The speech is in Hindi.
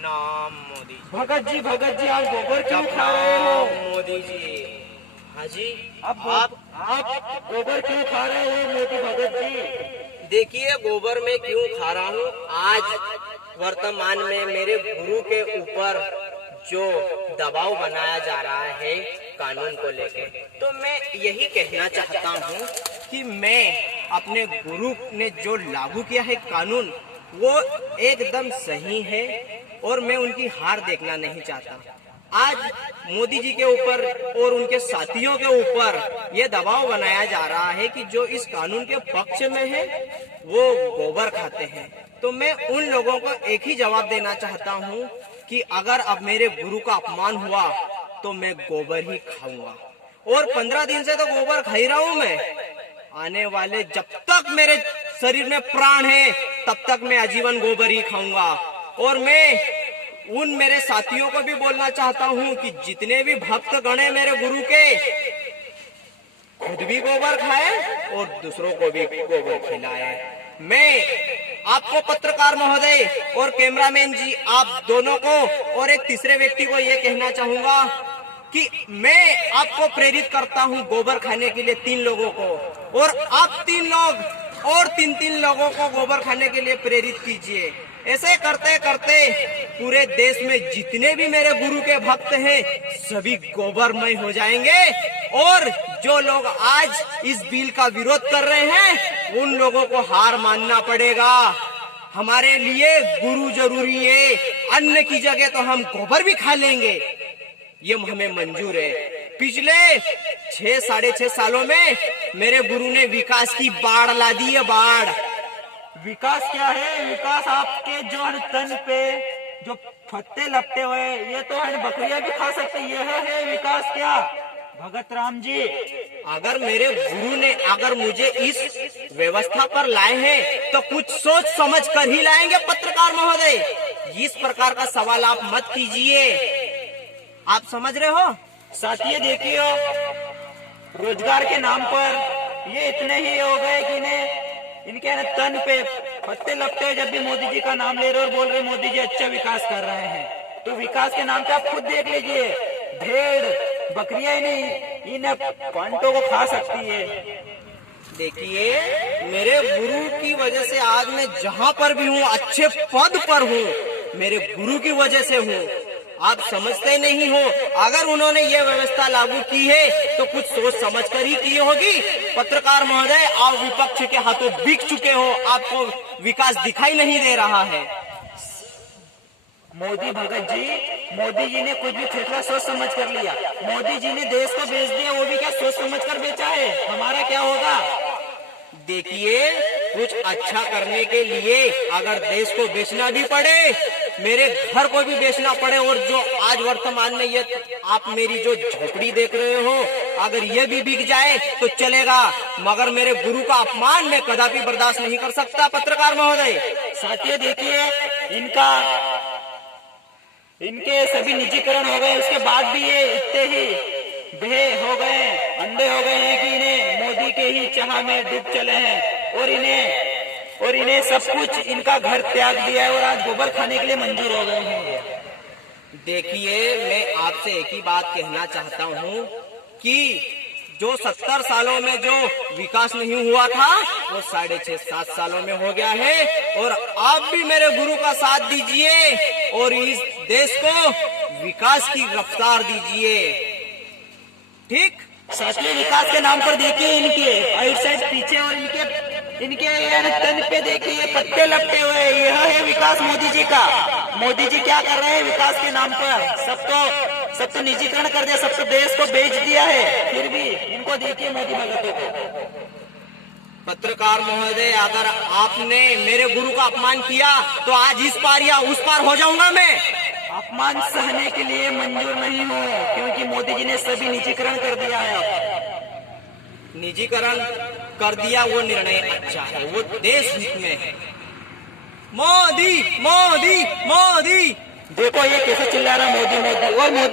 नाम मोदी जी। भगत जी आप गोबर क्यों खा रहे हो? मोदी जी। हाँ जी, आप गोबर क्यों खा रहे हो मोदी भगत जी? देखिए गोबर में क्यों खा रहा हूँ। आज वर्तमान में मेरे गुरु के ऊपर जो दबाव बनाया जा रहा है कानून को लेके, तो मैं यही कहना चाहता हूँ कि मैं अपने गुरु ने जो लागू किया है कानून, वो एकदम सही है और मैं उनकी हार देखना नहीं चाहता। आज मोदी जी के ऊपर और उनके साथियों के ऊपर ये दबाव बनाया जा रहा है कि जो इस कानून के पक्ष में है वो गोबर खाते हैं। तो मैं उन लोगों को एक ही जवाब देना चाहता हूँ कि अगर अब मेरे गुरु का अपमान हुआ तो मैं गोबर ही खाऊंगा। और 15 दिन से तो गोबर खा ही रहा हूँ मैं। आने वाले जब तक मेरे शरीर में प्राण है तब तक मैं आजीवन गोबर ही खाऊंगा। और मैं उन मेरे साथियों को भी बोलना चाहता हूँ कि जितने भी भक्त गण हैं मेरे गुरु के, खुद भी गोबर खाए और दूसरों को भी गोबर खिलाए। मैं आपको पत्रकार महोदय और कैमरामैन जी, आप दोनों को और एक तीसरे व्यक्ति को ये कहना चाहूंगा कि मैं आपको प्रेरित करता हूं गोबर खाने के लिए 3 लोगों को, और आप 3 लोग और 3 लोगों को गोबर खाने के लिए प्रेरित कीजिए। ऐसे करते करते पूरे देश में जितने भी मेरे गुरु के भक्त हैं सभी गोबरमय हो जाएंगे। और जो लोग आज इस बिल का विरोध कर रहे हैं उन लोगों को हार मानना पड़ेगा। हमारे लिए गुरु जरूरी है, अन्न की जगह तो हम गोबर भी खा लेंगे, ये हमें मंजूर है। पिछले 6-6.5 सालों में मेरे गुरु ने विकास की बाढ़ ला दी है, बाढ़। विकास क्या है? विकास आपके जो तन पे जो फत्ते लपटे हुए ये तो है, बकरियां भी खा सकते, ये है विकास क्या भगत राम जी? अगर मेरे गुरु ने अगर मुझे इस व्यवस्था पर लाए हैं तो कुछ सोच समझ कर ही लाएंगे पत्रकार महोदय। इस प्रकार का सवाल आप मत कीजिए। आप समझ रहे हो? साथियों देखिए, रोजगार के नाम पर ये इतने ही हो गए कि इनके तन पे पत्ते लगते, जब भी मोदी जी का नाम ले रहे और बोल रहे मोदी जी अच्छा विकास कर रहे हैं। तो विकास के नाम पे आप खुद देख लीजिए, भेड़ बकरियां ही नहीं इन पंटों को खा सकती है। देखिए मेरे गुरु की वजह से आज मैं जहाँ पर भी हूँ, अच्छे पद पर हूँ, मेरे गुरु की वजह से हूँ। आप समझते नहीं हो। अगर उन्होंने ये व्यवस्था लागू की है तो कुछ सोच समझ कर ही की होगी। पत्रकार महोदय, आप विपक्ष के हाथों बिक चुके हो, आपको विकास दिखाई नहीं दे रहा है। मोदी भगत जी, मोदी जी ने कुछ भी फैसला सोच समझ कर लिया। मोदी जी ने देश को बेच दिया, वो भी क्या सोच समझ कर बेचा है? हमारा क्या होगा? देखिए कुछ अच्छा करने के लिए अगर देश को बेचना भी पड़े, मेरे घर को भी बेचना पड़े, और जो आज वर्तमान में ये आप मेरी जो झोपड़ी देख रहे हो अगर ये भी बिक जाए तो चलेगा, मगर मेरे गुरु का अपमान मैं कदापि बर्दाश्त नहीं कर सकता पत्रकार महोदय। साथियों देखिए, इनके सभी निजीकरण हो गए, उसके बाद भी ये इतने ही बहे हो गए, अंधे हो गए हैं कि इन्हें मोदी के ही चाह में डूब चले हैं, और इन्हें सब कुछ इनका घर त्याग दिया है और आज गोबर खाने के लिए मंजूर हो गए हैं। देखिए मैं आपसे एक ही बात कहना चाहता हूँ कि जो 70 सालों में जो विकास नहीं हुआ था वो 6.5-7 सालों में हो गया है। और आप भी मेरे गुरु का साथ दीजिए और इस देश को विकास की रफ्तार दीजिए। ठीक? साथियों विकास के नाम पर देखिए इनके राइट साइड पीछे और इनके तन पे देखिए पत्ते लपटे हुए, यह है विकास मोदी जी का। मोदी जी क्या कर रहे हैं विकास के नाम पर? सब तो निजीकरण कर दिया, सब तो देश को बेच दिया है, फिर भी इनको देखिए मोदी भगतों को। पत्रकार महोदय, अगर आपने मेरे गुरु का अपमान किया तो आज इस पार या उस पार हो जाऊंगा मैं। अपमान सहने के लिए मंजूर नहीं हूँ, क्योंकि मोदी जी ने सभी निजीकरण कर दिया है। निजीकरण कर दिया वो निर्णय अच्छा है, वो देश हित में है। मोदी मोदी मोदी, देखो ये कैसे चिल्ला रहा मोदी मोदी और मोदी।